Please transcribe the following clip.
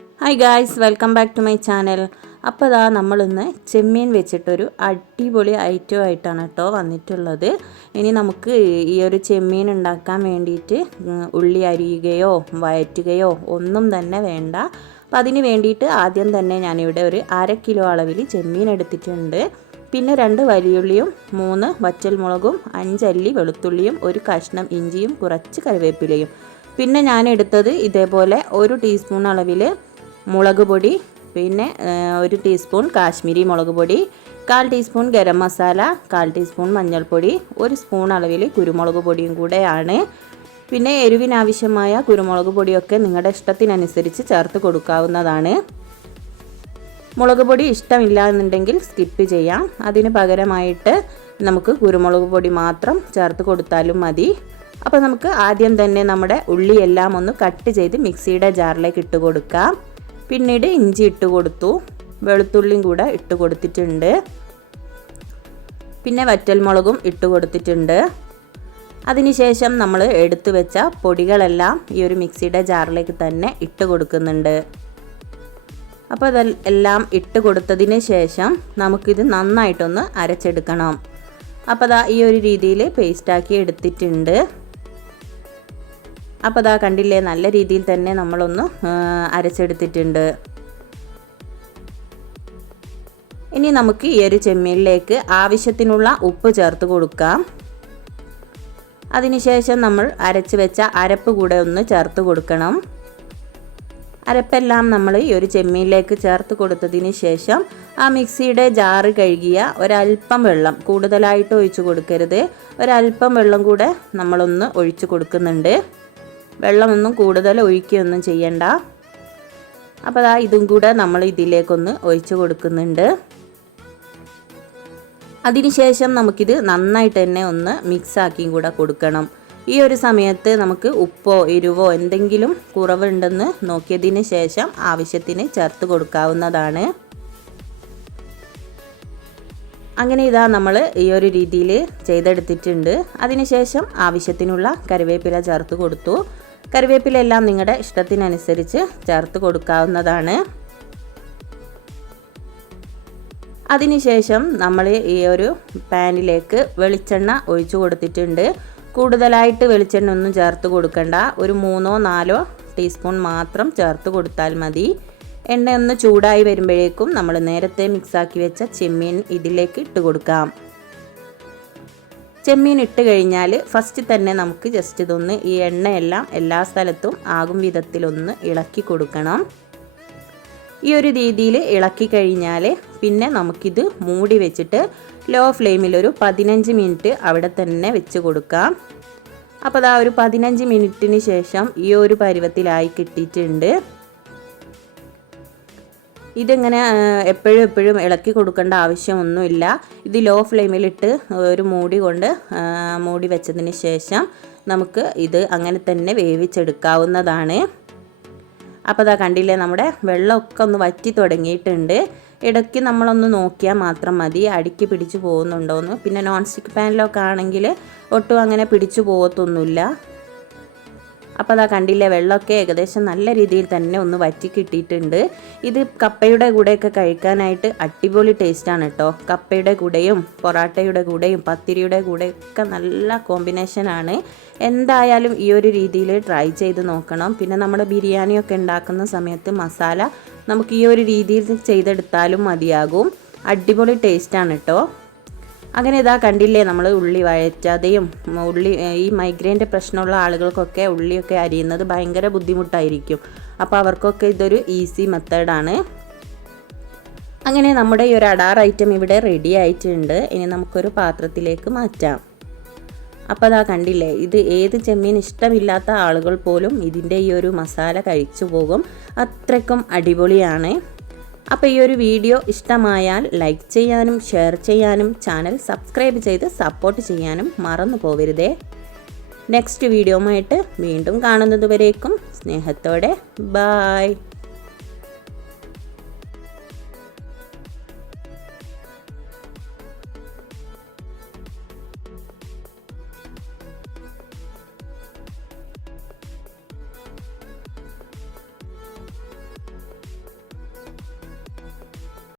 Hi guys welcome back to my channel അപ്പോൾ അതാ നമ്മളിന്ന് ചെമ്മീൻ വെച്ചിട്ടൊരു അടിപൊളി ഐറ്റം ആയിട്ടാണ് കേട്ടോ വന്നിട്ടുള്ളത്. ഇനി നമുക്ക് ഈ ഒരു ചെമ്മീൻ ഉണ്ടാക്കാൻ വേണ്ടിയിട്ട് ഉള്ളി അരിയുകയോ വയറ്റുകയോ ഒന്നും തന്നെ വേണ്ട. അപ്പം അതിന് വേണ്ടിയിട്ട് ആദ്യം തന്നെ ഞാനിവിടെ ഒരു അര കിലോ അളവിൽ ചെമ്മീൻ എടുത്തിട്ടുണ്ട്. പിന്നെ രണ്ട് വലിയുള്ളിയും മൂന്ന് വറ്റൽമുളകും അഞ്ചല്ലി വെളുത്തുള്ളിയും ഒരു കഷ്ണം ഇഞ്ചിയും കുറച്ച് കറിവേപ്പിലയും. പിന്നെ ഞാൻ എടുത്തത് ഇതേപോലെ ഒരു ടീസ്പൂൺ അളവിൽ മുളക് പൊടി പിന്നെ ഒരു ടീസ്പൂൺ കാശ്മീരി മുളക് പൊടി കാൽ ടീസ്പൂൺ ഗരം മസാല കാൽ ടീസ്പൂൺ മഞ്ഞൾപ്പൊടി ഒരു സ്പൂൺ അളവിൽ കുരുമുളക് പൊടിയും കൂടെയാണ്. പിന്നെ എരിവിനാവശ്യമായ കുരുമുളക് പൊടിയൊക്കെ നിങ്ങളുടെ ഇഷ്ടത്തിനനുസരിച്ച് ചേർത്ത് കൊടുക്കാവുന്നതാണ്. മുളക് പൊടി ഇഷ്ടമില്ല എന്നുണ്ടെങ്കിൽ സ്കിപ്പ് ചെയ്യാം. അതിന് പകരമായിട്ട് നമുക്ക് കുരുമുളക് പൊടി മാത്രം ചേർത്ത് കൊടുത്താലും മതി. അപ്പോൾ നമുക്ക് ആദ്യം തന്നെ നമ്മുടെ ഉള്ളിയെല്ലാം ഒന്ന് കട്ട് ചെയ്ത് മിക്സിയുടെ ജാറിലേക്ക് ഇട്ട് കൊടുക്കാം. പിന്നീട് ഇഞ്ചി ഇട്ട് കൊടുത്തു. വെളുത്തുള്ളിയും കൂടെ ഇട്ട് കൊടുത്തിട്ടുണ്ട്. പിന്നെ വറ്റൽമുളകും ഇട്ട് കൊടുത്തിട്ടുണ്ട്. അതിനുശേഷം നമ്മൾ എടുത്തു വെച്ച പൊടികളെല്ലാം ഈ ഒരു മിക്സിയുടെ ജാറിലേക്ക് തന്നെ ഇട്ട് കൊടുക്കുന്നുണ്ട്. അപ്പോൾ അതെല്ലാം ഇട്ട് കൊടുത്തതിന് ശേഷം നമുക്കിത് നന്നായിട്ടൊന്ന് അരച്ചെടുക്കണം. അപ്പോൾ അതാ ഈ ഒരു രീതിയിൽ പേസ്റ്റാക്കി എടുത്തിട്ടുണ്ട്. അപ്പോൾ അതാ കണ്ടില്ലേ നല്ല രീതിയിൽ തന്നെ നമ്മളൊന്ന് അരച്ചെടുത്തിട്ടുണ്ട്. ഇനി നമുക്ക് ഈ ഒരു ചെമ്മീനിലേക്ക് ആവശ്യത്തിനുള്ള ഉപ്പ് ചേർത്ത് കൊടുക്കാം. അതിനുശേഷം നമ്മൾ അരച്ച് വെച്ച അരപ്പ് കൂടെ ഒന്ന് ചേർത്ത് കൊടുക്കണം. അരപ്പെല്ലാം നമ്മൾ ഈ ഒരു ചെമ്മീനിലേക്ക് ചേർത്ത് കൊടുത്തതിന് ശേഷം ആ മിക്സിയുടെ ജാറ് കഴുകിയ ഒരല്പം വെള്ളം കൂടുതലായിട്ട് ഒഴിച്ചു കൊടുക്കരുത്. ഒരല്പം വെള്ളം കൂടെ നമ്മളൊന്ന് ഒഴിച്ചു കൊടുക്കുന്നുണ്ട്. വെള്ളമൊന്നും കൂടുതൽ ഒഴിക്കുകയൊന്നും ചെയ്യണ്ട. അപ്പോൾ അതാ ഇതും കൂടെ നമ്മൾ ഇതിലേക്കൊന്ന് ഒഴിച്ചു കൊടുക്കുന്നുണ്ട്. അതിനുശേഷം നമുക്കിത് നന്നായിട്ട് തന്നെ ഒന്ന് മിക്സാക്കിയും കൂടെ കൊടുക്കണം. ഈ ഒരു സമയത്ത് നമുക്ക് ഉപ്പോ എരിവോ എന്തെങ്കിലും കുറവുണ്ടെന്ന് നോക്കിയതിന് ശേഷം ആവശ്യത്തിന് ചേർത്ത് കൊടുക്കാവുന്നതാണ്. അങ്ങനെ ഇതാ നമ്മൾ ഈ ഒരു രീതിയിൽ ചെയ്തെടുത്തിട്ടുണ്ട്. അതിനുശേഷം ആവശ്യത്തിനുള്ള കറിവേപ്പില ചേർത്ത് കൊടുത്തു. കറിവേപ്പില എല്ലാം നിങ്ങളുടെ ഇഷ്ടത്തിനനുസരിച്ച് ചേർത്ത് കൊടുക്കാവുന്നതാണ്. അതിനുശേഷം നമ്മൾ ഈ ഒരു പാനിലേക്ക് വെളിച്ചെണ്ണ ഒഴിച്ചു കൊടുത്തിട്ടുണ്ട്. കൂടുതലായിട്ട് വെളിച്ചെണ്ണ ഒന്നും ചേർത്ത് കൊടുക്കണ്ട. ഒരു മൂന്നോ നാലോ ടീസ്പൂൺ മാത്രം ചേർത്ത് കൊടുത്താൽ മതി. എണ്ണ ഒന്ന് ചൂടായി വരുമ്പോഴേക്കും നമ്മൾ നേരത്തെ മിക്സാക്കി വെച്ച ചെമ്മീൻ ഇതിലേക്ക് ഇട്ട് കൊടുക്കാം. ചെമ്മീൻ ഇട്ട് കഴിഞ്ഞാൽ ഫസ്റ്റ് തന്നെ നമുക്ക് ജസ്റ്റ് ഇതൊന്ന് ഈ എണ്ണയെല്ലാം എല്ലാ സ്ഥലത്തും ആകും വിധത്തിലൊന്ന് ഇളക്കി കൊടുക്കണം. ഈ ഒരു രീതിയിൽ ഇളക്കി കഴിഞ്ഞാൽ പിന്നെ നമുക്കിത് മൂടി വെച്ചിട്ട് ലോ ഫ്ലെയിമിൽ ഒരു പതിനഞ്ച് മിനിറ്റ് അവിടെ തന്നെ വെച്ച് കൊടുക്കാം. അപ്പോൾ അതാ ഒരു പതിനഞ്ച് മിനിറ്റിന് ശേഷം ഈ ഒരു പരുവത്തിലായി കിട്ടിയിട്ടുണ്ട്. ഇതിങ്ങനെ എപ്പോഴും എപ്പോഴും ഇളക്കി കൊടുക്കേണ്ട ആവശ്യമൊന്നുമില്ല. ഇത് ലോ ഫ്ലെയിമിലിട്ട് ഒരു മൂടി കൊണ്ട് മൂടി വെച്ചതിന് ശേഷം നമുക്ക് ഇത് അങ്ങനെ തന്നെ വേവിച്ചെടുക്കാവുന്നതാണ്. അപ്പോൾ അതാ കണ്ടില്ലേ നമ്മുടെ വെള്ളമൊക്കെ ഒന്ന് വറ്റി തുടങ്ങിയിട്ടുണ്ട്. ഇടയ്ക്ക് നമ്മളൊന്ന് നോക്കിയാൽ മാത്രം മതി അടുക്കി പിടിച്ചു പോകുന്നുണ്ടോയെന്ന് പിന്നെ നോൺ സ്റ്റിക്ക് പാനിലൊക്കെ ആണെങ്കിൽ ഒട്ടും അങ്ങനെ പിടിച്ചു പോകത്തൊന്നുമില്ല. അപ്പോൾ അതാ കണ്ടില്ലേ വെള്ളമൊക്കെ ഏകദേശം നല്ല രീതിയിൽ തന്നെ ഒന്ന് വറ്റി കിട്ടിയിട്ടുണ്ട്. ഇത് കപ്പയുടെ കൂടെയൊക്കെ കഴിക്കാനായിട്ട് അടിപൊളി ടേസ്റ്റാണ് കേട്ടോ. കപ്പയുടെ കൂടെയും പൊറാട്ടയുടെ കൂടെയും പത്തിരിയുടെ കൂടെയൊക്കെ നല്ല കോമ്പിനേഷനാണ് എന്തായാലും ഈ ഒരു രീതിയിൽ ട്രൈ ചെയ്ത് നോക്കണം. പിന്നെ നമ്മുടെ ബിരിയാണിയൊക്കെ ഉണ്ടാക്കുന്ന സമയത്ത് മസാല നമുക്ക് ഈ ഒരു രീതിയിൽ ചെയ്തെടുത്താലും മതിയാകും. അടിപൊളി ടേസ്റ്റാണ് കേട്ടോ. അങ്ങനെ ഇതാ കണ്ടില്ലേ നമ്മൾ ഉള്ളി വഴറ്റാതെയും ഉള്ളി ഈ മൈഗ്രെയിന്റെ പ്രശ്നമുള്ള ആളുകൾക്കൊക്കെ ഉള്ളിയൊക്കെ അരിയുന്നത് ഭയങ്കര ബുദ്ധിമുട്ടായിരിക്കും. അപ്പോൾ അവർക്കൊക്കെ ഇതൊരു ഈസി മെത്തേഡാണ് അങ്ങനെ നമ്മുടെ ഈ ഒരു അടാർ ഐറ്റം ഇവിടെ റെഡി ആയിട്ടുണ്ട്. ഇനി നമുക്കൊരു പാത്രത്തിലേക്ക് മാറ്റാം. അപ്പോൾ അതാ കണ്ടില്ലേ ഇത് ഏത് ചെമ്മീൻ ഇഷ്ടമില്ലാത്ത ആളുകൾ പോലും ഇതിന്റെ ഈ ഒരു മസാല കഴിച്ചു പോകും. അത്രയ്ക്കും അടിപൊളിയാണ്. അപ്പോൾ ഈ ഒരു വീഡിയോ ഇഷ്ടമായാൽ ലൈക്ക് ചെയ്യാനും ഷെയർ ചെയ്യാനും ചാനൽ സബ്സ്ക്രൈബ് ചെയ്ത് സപ്പോർട്ട് ചെയ്യാനും മറന്നു പോവരുതേ. നെക്സ്റ്റ് വീഡിയോയുമായിട്ട് വീണ്ടും കാണുന്നതുവരേക്കും സ്നേഹത്തോടെ. ബായ്